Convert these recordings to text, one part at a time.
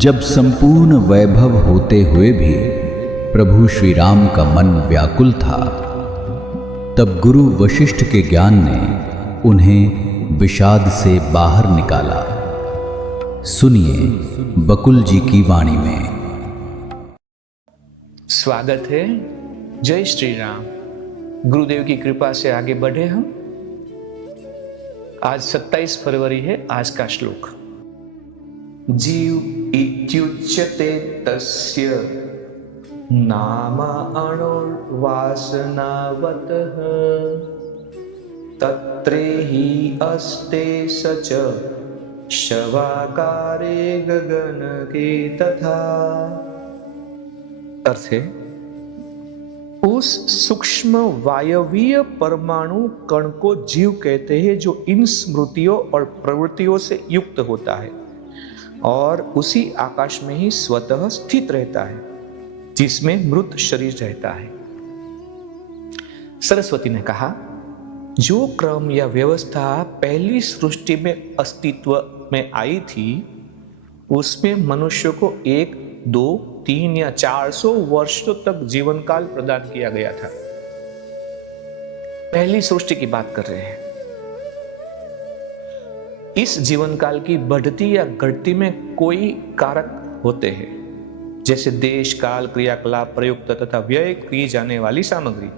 जब संपूर्ण वैभव होते हुए भी प्रभु श्री राम का मन व्याकुल था, तब गुरु वशिष्ठ के ज्ञान ने उन्हें विषाद से बाहर निकाला। सुनिए बकुल जी की वाणी में। स्वागत है। जय श्री राम। गुरुदेव की कृपा से आगे बढ़े हम। आज 27 फरवरी है। आज का श्लोक, जीव इत्युच्यते तस्य नाम अणुर्वासनावतः तत्रेहि अस्ते सच शवाकारे गगनके तथा। अर्थ है, उस सूक्ष्म वायवीय परमाणु कण को जीव कहते हैं, जो इन स्मृतियों और प्रवृत्तियों से युक्त होता है और उसी आकाश में ही स्वतः स्थित रहता है, जिसमें मृत शरीर रहता है। सरस्वती ने कहा, जो क्रम या व्यवस्था पहली सृष्टि में अस्तित्व में आई थी, उसमें मनुष्य को 1, 2, 3 या 400 वर्षों तक जीवन काल प्रदान किया गया था। पहली सृष्टि की बात कर रहे हैं। इस जीवन काल की बढ़ती या घटती में कोई कारक होते हैं, जैसे देश, काल, क्रियाकलाप, प्रयुक्त तथा व्यय की जाने वाली सामग्री।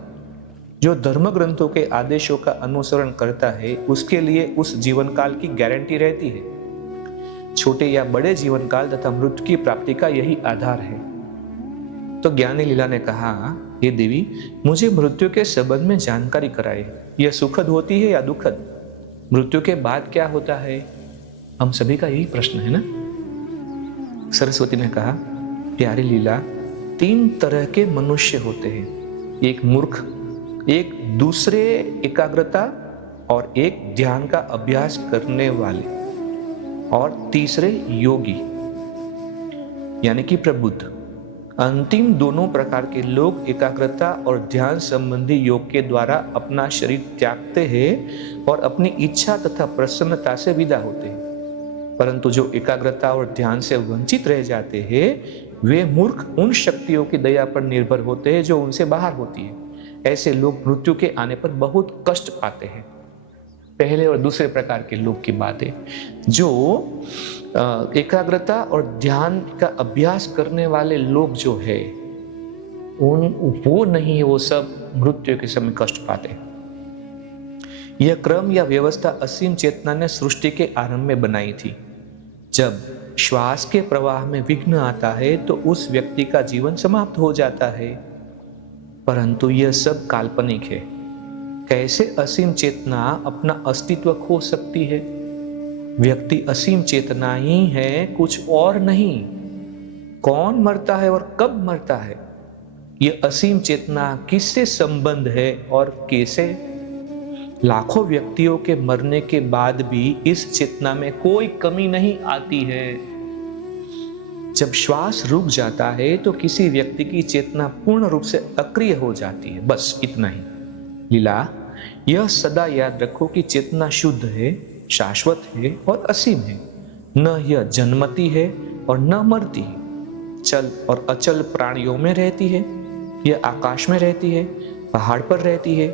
जो धर्म ग्रंथों के आदेशों का अनुसरण करता है, उसके लिए उस जीवन काल की गारंटी रहती है। छोटे या बड़े जीवन काल तथा मृत्यु की प्राप्ति का यही आधार है। तो ज्ञानी लीला ने कहा, हे देवी, मुझे मृत्यु के संबंध में जानकारी कराए। यह सुखद होती है या दुखद? मृत्यु के बाद क्या होता है? हम सभी का यही प्रश्न है ना। सरस्वती ने कहा, प्यारी लीला, 3 तरह के मनुष्य होते हैं। एक मूर्ख, एक दूसरे एकाग्रता और एक ध्यान का अभ्यास करने वाले, और तीसरे योगी यानी कि प्रबुद्ध। अंतिम दोनों प्रकार के लोग एकाग्रता और ध्यान संबंधी योग के द्वारा अपना शरीर त्यागते हैं और अपनी इच्छा तथा प्रसन्नता से विदा होते हैं। परंतु जो एकाग्रता और ध्यान से वंचित रह जाते हैं, वे मूर्ख उन शक्तियों की दया पर निर्भर होते हैं जो उनसे बाहर होती है। ऐसे लोग मृत्यु के आने पर बहुत कष्ट पाते हैं। पहले और दूसरे प्रकार के लोग की बात है। जो एकाग्रता और ध्यान का अभ्यास करने वाले लोग जो है, वो नहीं है, वो सब मृत्यु के समय कष्ट पाते हैं। यह क्रम या व्यवस्था असीम चेतना ने सृष्टि के आरंभ में बनाई थी। जब श्वास के प्रवाह में विघ्न आता है, तो उस व्यक्ति का जीवन समाप्त हो जाता है। परंतु यह सब काल्पनिक है। कैसे असीम चेतना अपना अस्तित्व खो सकती है? व्यक्ति असीम चेतना ही है, कुछ और नहीं। कौन मरता है और कब मरता है, यह असीम चेतना किससे संबंध है और कैसे? लाखों व्यक्तियों के मरने के बाद भी इस चेतना में कोई कमी नहीं आती है। जब श्वास रुक जाता है, तो किसी व्यक्ति की चेतना पूर्ण रूप से अक्रिय हो जाती है। बस इतना ही। लीला, यह सदा याद रखो कि चेतना शुद्ध है, शाश्वत है और असीम है। न यह जन्मती है और न मरती है। चल और अचल प्राणियों में रहती है। यह आकाश में रहती है, पहाड़ पर रहती है,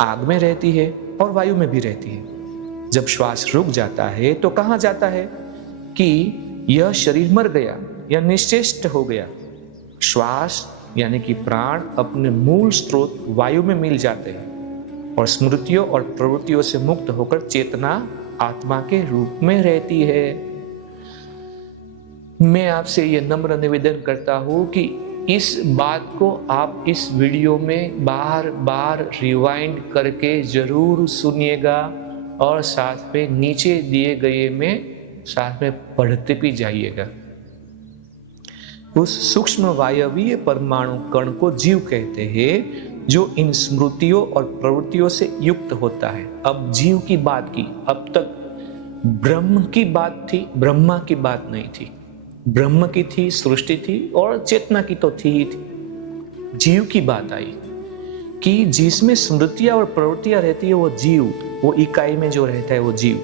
आग में रहती है और वायु में भी रहती है। जब श्वास रुक जाता है, तो कहाँ जाता है कि यह शरीर मर गया या निश्चेष्ट हो गया। श्वास यानी कि प्राण अपने मूल स्रोत वायु में मिल जाते हैं और स्मृतियों और प्रवृत्तियों से मुक्त होकर चेतना आत्मा के रूप में रहती है। मैं आपसे यह नम्र निवेदन करता हूं कि इस बात को आप इस वीडियो में बार बार रिवाइंड करके जरूर सुनिएगा और साथ में नीचे दिए गए में साथ में पढ़ते भी जाइएगा। उस सूक्ष्म वायवीय परमाणु कण को जीव कहते हैं, जो इन स्मृतियों और प्रवृत्तियों से युक्त होता है। अब जीव की बात की, अब तक ब्रह्म की बात थी, ब्रह्मा की बात नहीं थी। ब्रह्म की थी, सृष्टि थी और चेतना की तो थी ही थी। जीव की बात आई कि जिसमें स्मृतियां और प्रवृत्तियां रहती है, वो जीव, वो इकाई में जो रहता है वो जीव।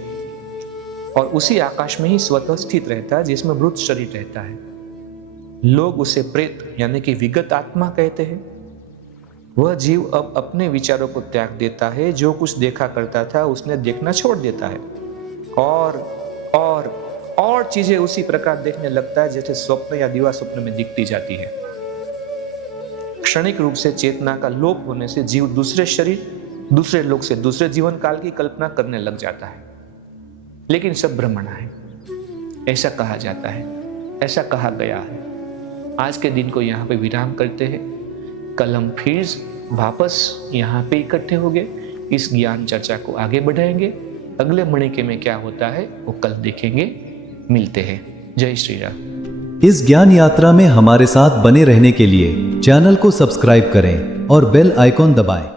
और उसी आकाश में ही स्वतः स्थित रहता है जिसमें मृत शरीर रहता है। लोग उसे प्रेत यानी कि विगत आत्मा कहते हैं। वह जीव अब अपने विचारों को त्याग देता है, जो कुछ देखा करता था उसने देखना छोड़ देता है और चीजें उसी प्रकार देखने लगता है जैसे स्वप्न या दिवा स्वप्न में दिखती जाती है। क्षणिक रूप से चेतना का लोप होने से जीव दूसरे शरीर, दूसरे लोक से दूसरे जीवन काल की कल्पना करने लग जाता है। लेकिन सब भ्रमण है, ऐसा कहा जाता है, ऐसा कहा गया है। आज के दिन को यहाँ पे विराम करते हैं। कल हम फिर वापस यहाँ पे इकट्ठे हो गए, इस ज्ञान चर्चा को आगे बढ़ाएंगे। अगले मणिके में क्या होता है वो कल देखेंगे। मिलते हैं। जय श्री राम। इस ज्ञान यात्रा में हमारे साथ बने रहने के लिए चैनल को सब्सक्राइब करें और बेल आइकॉन दबाएं।